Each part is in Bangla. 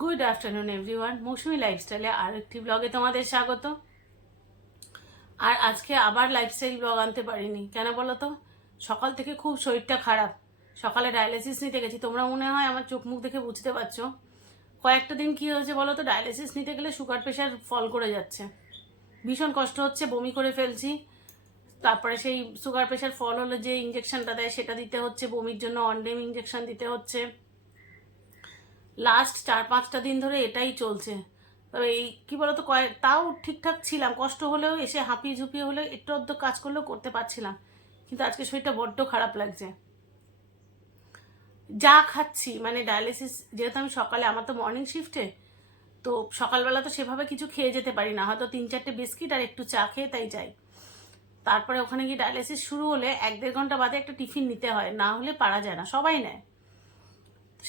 গুড আফটারনুন এভরিওয়ান মৌসুমি লাইফস্টাইলে আর একটি ব্লগে তোমাদের স্বাগত। আর আজকে আবার লাইফস্টাইল ব্লগ আনতে পারিনি। কেন বলো তো সকাল থেকে খুব শরীরটা খারাপ। সকালে ডায়ালিসিস নিতে গেছি। তোমরা মনে হয় আমার চোখ মুখ দেখে বুঝতে পারছ। কয়েকটা দিন কি হয়েছে বলো তো ডায়ালিসিস নিতে গেলে সুগার প্রেশার ফল করে যাচ্ছে। ভীষণ কষ্ট হচ্ছে, বমি করে ফেলছি। তারপরে সেই সুগার প্রেশার ফল হলে যে ইঞ্জেকশনটা দেয়, সেটা দিতে হচ্ছে। বমির জন্য অনডেম ইঞ্জেকশন দিতে হচ্ছে। লাস্ট চার, পাঁচটা দিন ধরে এটাই চলছে। তবে এই, কী বলতো, কয়েক, তাও ঠিকঠাক ছিলাম। কষ্ট হলেও এসে হাঁপিয়ে ঝুঁপিয়ে হলেও একটু অর্ধ কাজ করলেও করতে পারছিলাম। কিন্তু আজকে শরীরটা বড্ড খারাপ লাগছে। যা খাচ্ছি মানে ডায়ালিসিস যেহেতু আমি সকালে, আমার তো মর্নিং শিফটে তো সকালবেলা তো সেভাবে কিছু খেয়ে যেতে পারি না। হয়তো তিন, চারটে বিস্কিট আর একটু চা খেয়ে তাই যাই। তারপরে ওখানে গিয়ে ডায়ালিসিস শুরু হলে এক দেড় ঘণ্টা বাদে একটা টিফিন নিতে হয়। না হলে পারা যায় না, সবাই নেয়।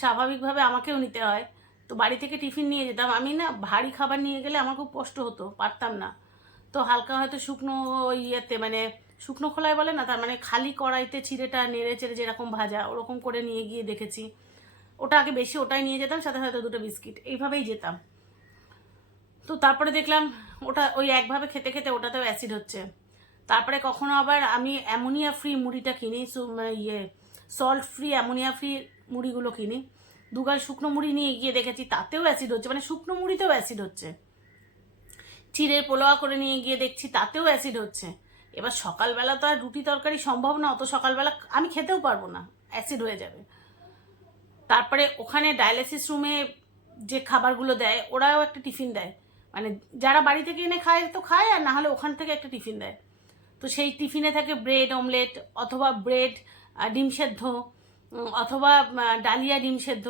স্বাভাবিকভাবে আমাকেও নিতে হয়। তো বাড়ি থেকে টিফিন নিয়ে যেতাম। আমি না ভারী খাবার নিয়ে গেলে আমার খুব কষ্ট হতো, পারতাম না। তো হালকা হয়তো শুকনো ইয়েতে মানে শুকনো খোলায় বলে না, তার মানে খালি কড়াইতে চিড়েটা, নেড়ে চেড়ে যেরকম ভাজা, ওরকম করে নিয়ে গিয়ে দেখেছি। ওটা আগে বেশি ওটাই নিয়ে যেতাম, সাথে হয়তো দুটো বিস্কিট। এইভাবেই যেতাম। তো তারপরে দেখলাম ওটা ওই একভাবে খেতে খেতে ওটাতেও অ্যাসিড হচ্ছে। তারপরে কখনো আবার আমি অ্যামোনিয়া ফ্রি মুড়িটা কিনি ইয়ে সল্ট ফ্রি অ্যামোনিয়া ফ্রি মুড়িগুলো কিনি। দুগাল শুকনো মুড়ি নিয়ে গিয়ে দেখেছি, তাতেও অ্যাসিড হচ্ছে মানে শুকনো মুড়িতেও অ্যাসিড হচ্ছে। চিড়ের পোলোয়া করে নিয়ে গিয়ে দেখছি, তাতেও অ্যাসিড হচ্ছে। এবার সকালবেলা তো আর রুটি তরকারি সম্ভব না, অত সকালবেলা আমি খেতেও পারব না অ্যাসিড হয়ে যাবে। তারপরে ওখানে ডায়ালিসিস রুমে যে খাবারগুলো দেয়, ওরাও একটা টিফিন দেয়। মানে যারা বাড়ি থেকে এনে খায় তো খায়, আর না হলে ওখান থেকে একটা টিফিন দেয়। তো সেই টিফিনে থাকে ব্রেড অমলেট অথবা ব্রেড ডিম সেদ্ধ। অথবা ডালিয়া ডিম সেদ্ধ,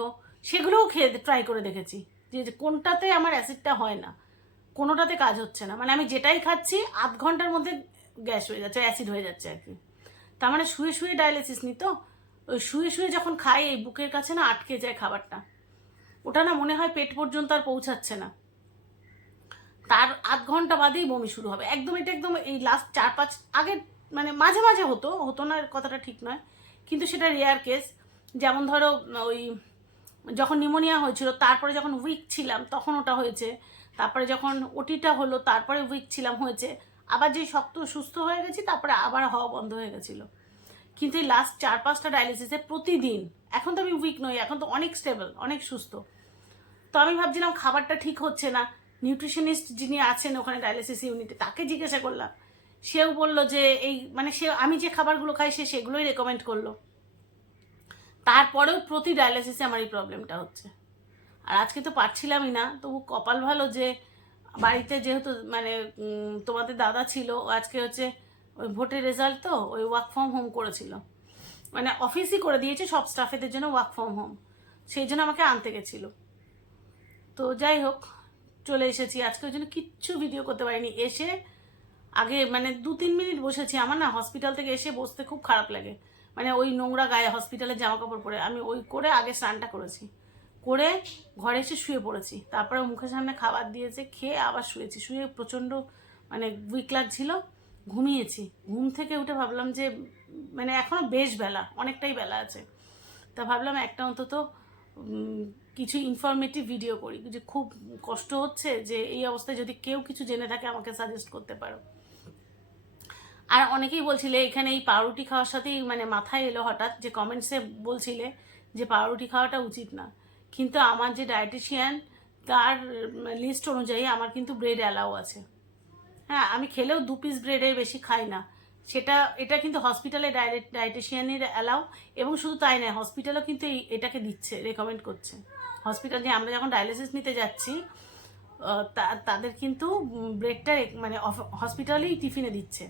সেগুলোও খেয়ে ট্রাই করে দেখেছি। যে কোনটাতে আমার অ্যাসিডটা হয় না, কোনোটাতে কাজ হচ্ছে না। মানে আমি যেটাই খাচ্ছি, আধ ঘণ্টার মধ্যে গ্যাস হয়ে যাচ্ছে অ্যাসিড হয়ে যাচ্ছে আর কি। তার মানে শুয়ে শুয়ে ডায়ালিসিস নি তো? ওই শুয়ে শুয়ে যখন খাই, এই বুকের কাছে না আটকে যায় খাবারটা। ওটা না মনে হয় পেট পর্যন্ত আর পৌঁছাচ্ছে না। তার আধ ঘণ্টা বাদেই বমি শুরু হবে। একদম এটা একদম এই লাস্ট চার পাঁচ, আগে মানে মাঝে মাঝে হতো হতো না কথাটা ঠিক নয়। কিন্তু সেটা রেয়ার কেস যেমন ধরো, ওই যখন নিউমোনিয়া হয়েছিল, তারপরে যখন উইক ছিলাম, তখন ওটা হয়েছে। তারপরে যখন ওটিটা হলো, তারপরে উইক ছিলাম, হয়েছে। আবার যেই শক্ত সুস্থ হয়ে গেছি, তারপরে আবার হওয়া বন্ধ হয়ে গেছিল। কিন্তু এই লাস্ট চার পাঁচটা ডায়ালিসিসে প্রতিদিন, এখন তো আমি উইক নই, এখন তো অনেক স্টেবল অনেক সুস্থ। তো আমি ভাবছিলাম খাবারটা ঠিক হচ্ছে না। নিউট্রিশনিস্ট যিনি আছেন ওখানে ডায়ালিসিস ইউনিটে তাকে জিজ্ঞাসা করলাম সেও বলল যে এই মানে সে, আমি যে খাবারগুলো খাই সে সেগুলোই রেকমেন্ড করল। তারপরেও প্রতি ডায়ালিসিসে আমার এই প্রবলেমটা হচ্ছে। আর আজকে তো পারছিলামই না, তবু কপাল ভালো যে বাড়িতে যেহেতু মানে তোমাদের দাদা ছিল আজকে হচ্ছে ওই ভোটের রেজাল্ট তো, ওই ওয়ার্ক ফ্রম হোম করেছিল। মানে অফিসই করে দিয়েছে সব স্টাফেদের জন্য ওয়ার্ক ফ্রম হোম সেই জন্য আমাকে আনতে গেছিল। তো যাই হোক, চলে এসেছি। আজকে ওই জন্য কিচ্ছু ভিডিও করতে পারিনি। এসে আগে মানে দু তিন মিনিট বসেছি। আমার না হসপিটাল থেকে এসে বসতে খুব খারাপ লাগে। মানে ওই নোংরা গায়ে হসপিটালের জামা কাপড় পরে। আমি ওই করে আগে স্নানটা করেছি। করে ঘরে এসে শুয়ে পড়েছি। তারপরে মুখের সামনে খাবার দিয়েছে, খেয়ে আবার শুয়েছি। শুয়ে প্রচণ্ড মানে উইক লাগছিল। ঘুমিয়েছি। ঘুম থেকে উঠে ভাবলাম যে মানে এখনও বেশ বেলা, অনেকটাই বেলা আছে। তা ভাবলাম একটা অন্তত কিছু ইনফরমেটিভ ভিডিও করি। যে খুব কষ্ট হচ্ছে যে এই অবস্থায় যদি কেউ কিছু জেনে থাকে, আমাকে সাজেস্ট করতে পারো। আর অনেকেই বলছিলে, এখানে এই পাউরুটি খাওয়ার সাথেই মানে মাথায় এলো হঠাৎ যে কমেন্টসে বলছিলে যে পাউরুটি খাওয়াটা উচিত না। কিন্তু আমার যে ডায়েটিশিয়ান তার লিস্ট অনুযায়ী আমার কিন্তু ব্রেড অ্যালাউ আছে। হ্যাঁ আমি খেলেও দু পিস ব্রেডে বেশি খাই না। সেটা, এটা কিন্তু হসপিটালে ডায়েটিশিয়ানের অ্যালাউ এবং শুধু তাই নয় হসপিটালও কিন্তু এই, এটাকে দিচ্ছে রেকমেন্ড করছে। হসপিটাল হসপিটালে আমরা যখন ডায়ালিসিস নিতে যাচ্ছি তাদের কিন্তু ব্রেডটা মানে হসপিটালেই টিফিনে দিচ্ছে।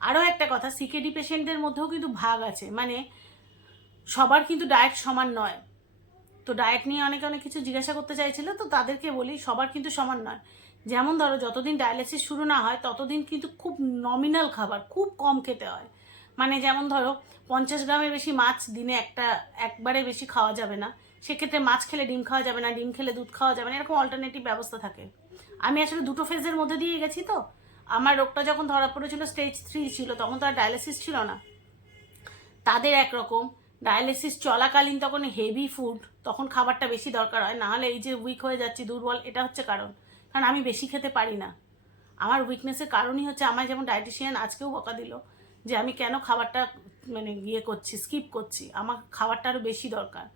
আরও একটা কথা সিকেডি পেশেন্টদের মধ্যেও কিন্তু ভাগ আছে। মানে সবার কিন্তু ডায়েট সমান নয়। তো ডায়েট নিয়ে অনেকে অনেক কিছু জিজ্ঞাসা করতে চাইছিল, তো তাদেরকে বলি সবার কিন্তু সমান নয়। যেমন ধরো, যতদিন ডায়ালিসিস শুরু না হয়, ততদিন কিন্তু খুব নমিনাল খাবার, খুব কম খেতে হয়। মানে যেমন ধরো, পঞ্চাশ গ্রামের বেশি মাছ দিনে একটা, একবারে বেশি খাওয়া যাবে না। সেক্ষেত্রে মাছ খেলে ডিম খাওয়া যাবে না, ডিম খেলে দুধ খাওয়া যাবে না, এরকম অল্টারনেটিভ ব্যবস্থা থাকে। আমি আসলে দুটো ফেজের মধ্যে দিয়ে গেছি তো আমার রোগটা যখন ধরা পড়েছিল স্টেজ থ্রি ছিল, তখন তো আর ডায়ালিসিস ছিল না। তাদের একরকম ডায়ালিসিস চলাকালীন তখন হেভি ফুড তখন খাবারটা বেশি দরকার হয়। নাহলে এই যে উইক হয়ে যাচ্ছি, দুর্বল, এটা হচ্ছে কারণ। কারণ আমি বেশি খেতে পারি না। আমার উইকনেসের কারণই হচ্ছে আমার যেমন ডায়েটিশিয়ান আজকেও বকা দিল যে, আমি কেন খাবারটা মানে ইয়ে করছি স্কিপ করছি? আমার খাবারটা আরও বেশি দরকার।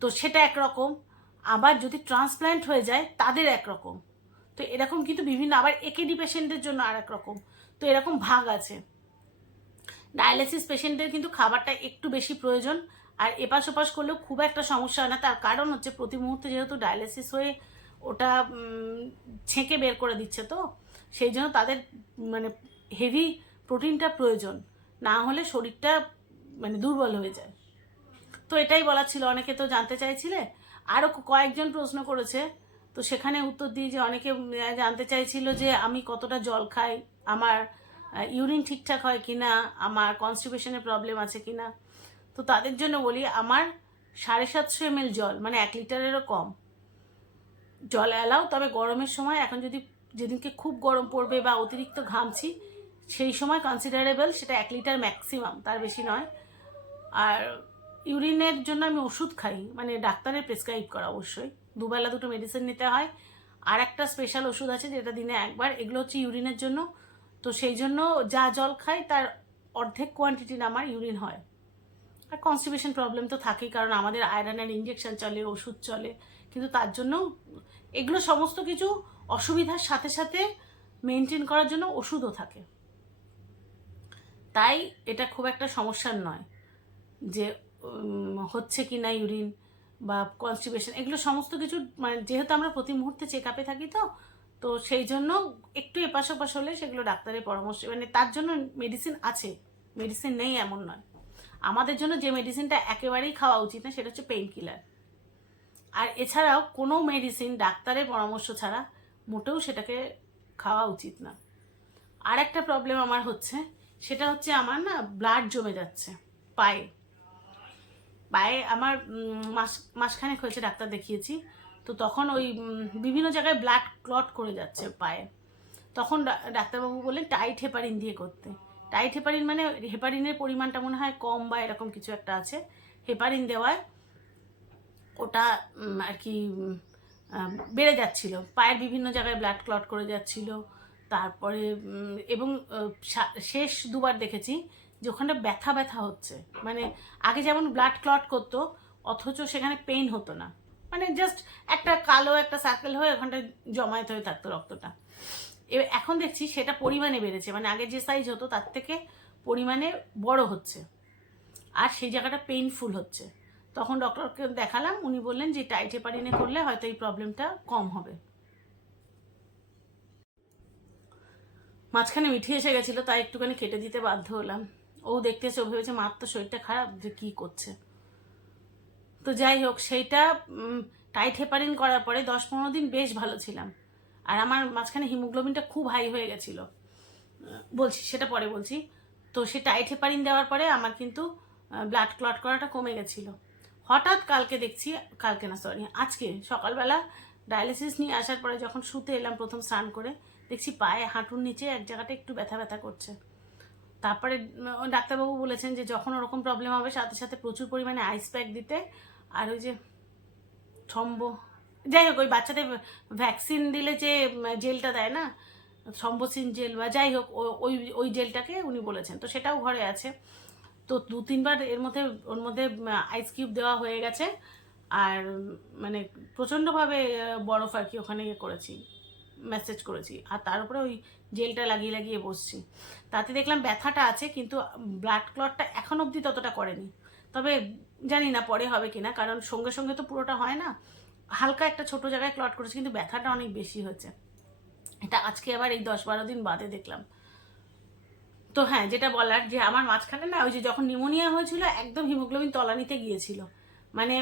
তো সেটা একরকম আবার যদি ট্রান্সপ্ল্যান্ট হয়ে যায়, তাদের একরকম তো এরকম কিন্তু বিভিন্ন, আবার একেডি পেশেন্টের জন্য আর এক রকম। তো এরকম ভাগ আছে। ডায়ালিসিস পেশেন্টের কিন্তু খাবারটা একটু বেশি প্রয়োজন। আর এপাশ ওপাশ করলেও খুব একটা সমস্যা হয় না। তার কারণ হচ্ছে প্রতি মুহূর্তে যেহেতু ডায়ালিসিস হয়ে ওটা ছেঁকে বের করে দিচ্ছে তো, সেই জন্য তাদের মানে হেভি প্রোটিনটা প্রয়োজন। না হলে শরীরটা মানে দুর্বল হয়ে যায়। তো এটাই বলা ছিল। অনেকে তো জানতে চাইছিলে। আরও কয়েকজন প্রশ্ন করেছে। তো সেখানে উত্তর দিই যে অনেকে জানতে চাইছিল যে আমি কতটা জল খাই, আমার ইউরিন ঠিকঠাক হয় কিনা, আমার কনস্টিপেশনের প্রবলেম আছে কি না তো তাদের জন্য বলি, আমার সাড়ে সাতশো এম জল মানে এক লিটারেরও কম। জল অ্যালাও তবে গরমের সময় এখন যদি যেদিনকে খুব গরম পড়বে বা অতিরিক্ত ঘামছি, সেই সময় কনসিডারেবল সেটা এক লিটার ম্যাক্সিমাম তার বেশি নয়। আর ইউরিনের জন্য আমি ওষুধ খাই মানে ডাক্তারের প্রেসক্রাইব করা অবশ্যই। দুবেলা দুটো মেডিসিন নিতে হয়। আর একটা স্পেশাল ওষুধ আছে যেটা দিনে একবার, এগুলো হচ্ছে ইউরিনের জন্য। তো সেই জন্য যা জল খাই তার অর্ধেক কোয়ান্টিটির আমার ইউরিন হয়। আর কনস্টিপেশন প্রবলেম তো থাকেই, কারণ আমাদের আয়রনের ইঞ্জেকশন চলে, ওষুধ চলে। কিন্তু তার জন্য এগুলো সমস্ত কিছু অসুবিধার সাথে সাথে মেনটেন করার জন্য ওষুধও থাকে। তাই এটা খুব একটা সমস্যার নয় যে হচ্ছে কি না ইউরিন বা কনস্টিপেশন এগুলো সমস্ত কিছু মানে যেহেতু আমরা প্রতি মুহূর্তে চেক আপে থাকি তো তো সেই জন্য একটু এপাশ ওপাশ হলে সেগুলো ডাক্তারের পরামর্শ মানে তার জন্য মেডিসিন আছে মেডিসিন নেই এমন নয়। আমাদের জন্য যে মেডিসিনটা একেবারেই খাওয়া উচিত না, সেটা হচ্ছে পেইন কিলার আর এছাড়াও কোনো মেডিসিন ডাক্তারের পরামর্শ ছাড়া মোটেও সেটাকে খাওয়া উচিত না। আর একটা প্রবলেম আমার হচ্ছে, সেটা হচ্ছে আমার না ব্লাড জমে যাচ্ছে, পায়ে। পায়ে আমার মাস, মাসখানেক হয়েছে ডাক্তার দেখিয়েছি। তো তখন ওই বিভিন্ন জায়গায় ব্লাড ক্লট করে যাচ্ছে পায়ে। তখন ডাক্তারবাবু বললেন টাইট হেপারিন দিয়ে করতে। টাইট হেপারিন মানে হেপারিনের পরিমাণটা মনে হয় কম বা এরকম কিছু একটা আছে। হেপারিন দেওয়ায় ওটা আর কি বেড়ে যাচ্ছিল। পায়ের বিভিন্ন জায়গায় ব্লাড ক্লট করে যাচ্ছিল। তারপরে এবং শেষ দুবার দেখেছি যে ওখানটা ব্যথা ব্যথা হচ্ছে। মানে আগে যেমন ব্লাড ক্লট করতো, অথচ সেখানে পেইন হতো না। মানে জাস্ট একটা কালো একটা সার্কেল হয়ে ওখানটা জমায়েত হয়ে থাকতো রক্তটা। এবার এখন দেখছি সেটা পরিমাণে বেড়েছে। মানে আগে যে সাইজ হতো, তার থেকে পরিমাণে বড় হচ্ছে। আর সেই জায়গাটা পেইনফুল হচ্ছে। তখন ডক্টরকে দেখালাম, উনি বললেন যে টাইট হেপারিনে করলে হয়তো এই প্রবলেমটা কম হবে। মাঝখানে মিঠি এসে গেছিল, তাই একটুখানি কেটে দিতে বাধ্য হলাম। ও দেখতে এসে ও ভেবেছে মার তো শরীরটা খারাপ? যে কী করছে? তো যাই হোক, সেইটা টাইট হেপারিন করার পরে দশ পনেরো দিন বেশ ভালো ছিলাম। আর আমার মাঝখানে হিমোগ্লোবিনটা খুব হাই হয়ে গেছিল। বলছি, সেটা পরে বলছি। তো সে টাইট হেপারিন দেওয়ার পরে আমার কিন্তু ব্লাড ক্লট করাটা কমে গেছিল। হঠাৎ কালকে দেখছি, কালকে না সরি আজকে সকালবেলা ডায়ালিসিস নিয়ে আসার পরে যখন শুতে এলাম প্রথম স্নান করে, দেখছি পায়ে হাঁটুর নিচে এক জায়গাটা একটু ব্যথা ব্যথা করছে। তারপরে ডাক্তারবাবু বলেছেন যে যখন ওরকম প্রবলেম হবে, সাথে সাথে প্রচুর পরিমাণে আইস প্যাক দিতে। আর ওই যে থম্ব যাই হোক, ওই বাচ্চাদের ভ্যাকসিন দিলে যে জেলটা দেয় না থম্বোসিন জেল বা যাই হোক ওই ওই জেলটাকে উনি বলেছেন। তো সেটাও ঘরে আছে। তো দু, তিনবার এর মধ্যে, ওর মধ্যে আইস কিউব দেওয়া হয়ে গেছে। আর মানে প্রচণ্ডভাবে বরফ আর কি ওখানে ইয়ে করেছি। মেসেজ করেছি। আর তার উপরে ওই জেলটা লাগিয়ে লাগিয়ে বসছি। তাতে দেখলাম ব্যথাটা আছে, কিন্তু ব্লাড ক্লটটা এখন অবধি ততটা করেনি। তবে জানি না পরে হবে কিনা, কারণ সঙ্গে সঙ্গে তো পুরোটা হয় না। হালকা একটা ছোট জায়গায় ক্লট করেছে, কিন্তু ব্যথাটা অনেক বেশি হয়েছে। এটা আজকে আবার এই দশ বারো দিন বাদে দেখলাম। তো হ্যাঁ যেটা বলার যে আমার মাঝখানে না, ওই যে যখন নিউমোনিয়া হয়েছিল, একদম হিমোগ্লোবিন তলানিতে গিয়েছিল। মানে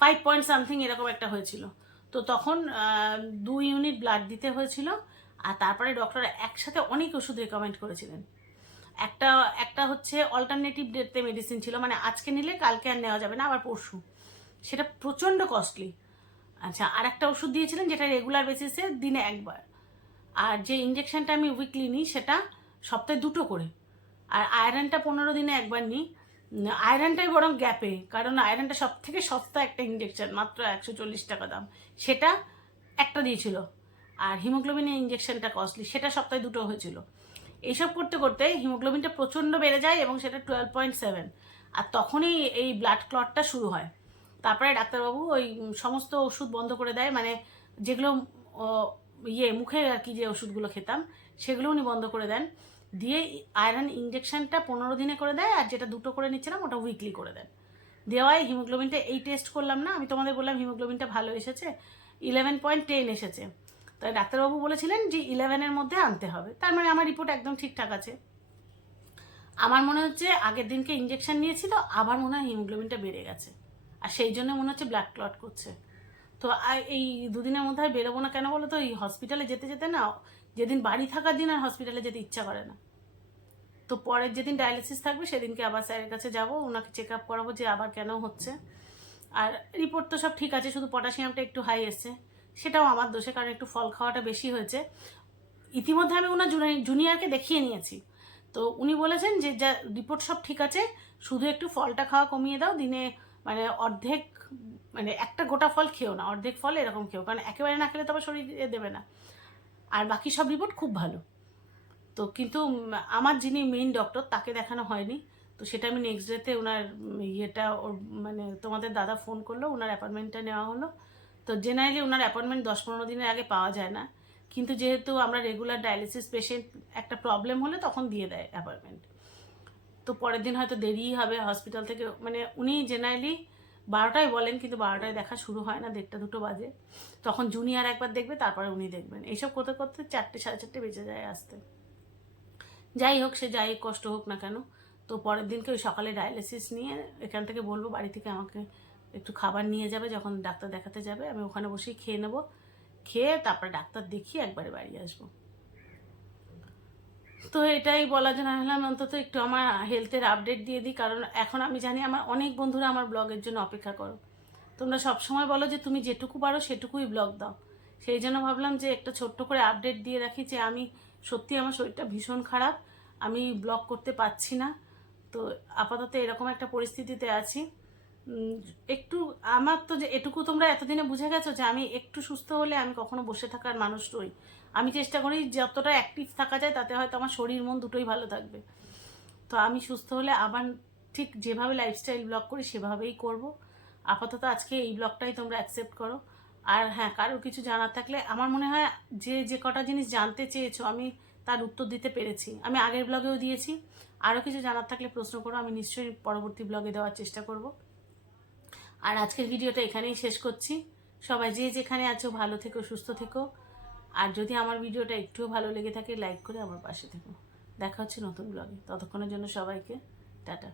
ফাইভ পয়েন্ট সামথিং এরকম একটা হয়েছিল। তো তখন দুই ইউনিট ব্লাড দিতে হয়েছিল, আর তারপরে ডক্টর একসাথে অনেক ওষুধ রেকমেন্ড করেছিলেন। একটা একটা হচ্ছে অল্টারনেটিভ ডেটতে মেডিসিন ছিল মানে আজকে নিলে কালকে আর নেওয়া যাবে না, আবার পরশু। সেটা প্রচণ্ড কস্টলি আচ্ছা আর একটা ওষুধ দিয়েছিলেন যেটা রেগুলার বেসিসে দিনে একবার। আর যে ইঞ্জেকশনটা আমি উইকলি নিই, সেটা সপ্তাহে দুটো করে। আর আয়রনটা পনেরো দিনে একবার নিই। আয়রনটাই বরং গ্যাপে কারণ আয়রনটা সব থেকে সস্তা একটা ইঞ্জেকশন মাত্র একশো চল্লিশ টাকা দাম। সেটা একটা দিয়েছিল, আর হিমোগ্লোবিনের ইঞ্জেকশনটা কস্টলি সেটা সপ্তাহে দুটো হয়েছিল। এইসব করতে করতে হিমোগ্লোবিনটা প্রচণ্ড বেড়ে যায় এবং সেটা টুয়েলভ পয়েন্ট সেভেন আর তখনই এই ব্লাড ক্লটটা শুরু হয়। তারপরে ডাক্তারবাবু ওই সমস্ত ওষুধ বন্ধ করে দেয় মানে যেগুলো ইয়ে মুখে আর কি যে ওষুধগুলো খেতাম সেগুলো উনি বন্ধ করে দেন। দিয়ে আয়রন ইঞ্জেকশনটা পনেরো দিনে করে দেয় আর যেটা দুটো করে নিচ্ছিলাম ওটা উইকলি করে দেন দেওয়ায় হিমোগ্লোবিনটা এই টেস্ট করলাম না, আমি তোমাদের বললাম হিমোগ্লোবিনটা ভালো এসেছে ইলেভেন পয়েন্ট টেন এসেছে। তাই ডাক্তারবাবু বলেছিলেন যে ইলেভেনের মধ্যে আনতে হবে, তার মানে আমার রিপোর্ট একদম ঠিকঠাক আছে। আমার মনে হচ্ছে আগের দিনকে ইঞ্জেকশন নিয়েছিল আবার মনে হয় হিমোগ্লোবিনটা বেড়ে গেছে, আর সেই জন্য মনে হচ্ছে ব্লাড ক্লট করছে। তো এই দুদিনের মধ্যে বেরোবো না কেন বলো তো? এই হসপিটালে যেতে যেতে না যেদিন বাড়ি থাকার দিন আর হসপিটালে যেতে ইচ্ছা করে না। তো পরের যেদিন ডায়ালিসিস থাকবে, সেদিনকে আবার স্যারের কাছে যাব, ওনাকে চেক আপ করাবো যে আবার কেন হচ্ছে। আর রিপোর্ট তো সব ঠিক আছে, শুধু পটাশিয়ামটা একটু হাই এসছে। সেটাও আমার দোষে, কারণ একটু ফল খাওয়াটা বেশি হয়েছে। ইতিমধ্যে আমি ওনার জুনি- জুনিয়রকে দেখিয়ে নিয়েছি। তো উনি বলেছেন যে, যা রিপোর্ট সব ঠিক আছে, শুধু একটু ফলটা খাওয়া কমিয়ে দাও, দিনে মানে অর্ধেক মানে একটা গোটা ফল খেও না, অর্ধেক ফল এরকম খেও কারণ একেবারে না খেলে তো আবার শরীরে দেবে না। আর বাকি সব রিপোর্ট খুব ভালো। তো কিন্তু আমার যিনি মেইন ডক্টর তাকে দেখানো হয়নি। তো সেটা আমি নেক্সট ডেতে ওনার ইয়েটা ওর মানে তোমাদের দাদা ফোন করল, ওনার অ্যাপয়েন্টমেন্টটা নেওয়া হলো। তো জেনারেলি ওনার অ্যাপয়েন্টমেন্ট দশ পনেরো দিনের আগে পাওয়া যায় না। কিন্তু যেহেতু আমরা রেগুলার ডায়ালিসিস পেশেন্ট একটা প্রবলেম হলে তখন দিয়ে দেয় অ্যাপয়েন্টমেন্ট তো পরের দিন হয়তো দেরিই হবে হসপিটাল থেকে মানে উনি জেনারেলি বারোটায় বলেন, কিন্তু বারোটায় দেখা শুরু হয় না, দেড়টা, দুটো বাজে। তখন জুনিয়র একবার দেখবে, তারপরে উনি দেখবেন। এইসব করতে করতে চারটে, সাড়ে চারটে বেঁচে যায় আসতে। যাই হোক, সে যাই কষ্ট হোক না কেন, তো পরের দিনকে ওই সকালে ডায়ালিসিস নিয়ে এখান থেকে বলব, বাড়ি থেকে আমাকে একটু খাবার নিয়ে যাবে, যখন ডাক্তার দেখাতে যাবে, আমি ওখানে বসেই খেয়ে নেব। খেয়ে তারপরে ডাক্তার দেখিয়ে একবারে বাড়ি আসব। তো এটাই বলার জন্য ভাবলাম অন্তত একটু আমার হেলথের আপডেট দিয়ে দিই, কারণ এখন আমি জানি আমার অনেক বন্ধুরা আমার ব্লগের জন্য অপেক্ষা করো। তোমরা সবসময় বলো যে তুমি যেটুকু পারো সেটুকুই ব্লগ দাও। সেই জন্য ভাবলাম যে একটা ছোট্ট করে আপডেট দিয়ে রাখি যে আমি সত্যি আমার শরীরটা ভীষণ খারাপ, আমি ব্লগ করতে পারছি না। তো আপাতত এরকম একটা পরিস্থিতিতে আছি। একটু আমার তো যে এটুকু তোমরা এতদিনে বুঝে গেছো যে আমি একটু সুস্থ হলে আমি কখনো বসে থাকার মানুষ নই। আমি চেষ্টা করি যতটা অ্যাক্টিভ থাকা যায় তাতে হয়তো আমার শরীর মন দুটোই ভালো থাকবে। তো আমি সুস্থ হলে আবার ঠিক যেভাবে লাইফস্টাইল ব্লগ করি সেভাবেই করব। আপাতত আজকে এই ব্লগটাই তোমরা অ্যাকসেপ্ট করো। আর হ্যাঁ কারোর কিছু জানার থাকলে আমার মনে হয় যে যে কটা জিনিস জানতে চেয়েছো আমি তার উত্তর দিতে পেরেছি। আমি আগের ব্লগেও দিয়েছি। আরও কিছু জানার থাকলে প্রশ্ন করো, আমি নিশ্চয়ই পরবর্তী ব্লগে দেওয়ার চেষ্টা করব। আর আজকের ভিডিওটা এখানেই শেষ করছি। সবাই যে যেখানে আছো ভালো থেকো, সুস্থ থেকো। আর যদি আমার ভিডিওটা একটুও ভালো লেগে থাকে লাইক করে আমার পাশে থেকো। দেখা হচ্ছে নতুন ব্লগে ততক্ষণের জন্য সবাইকে টাটা।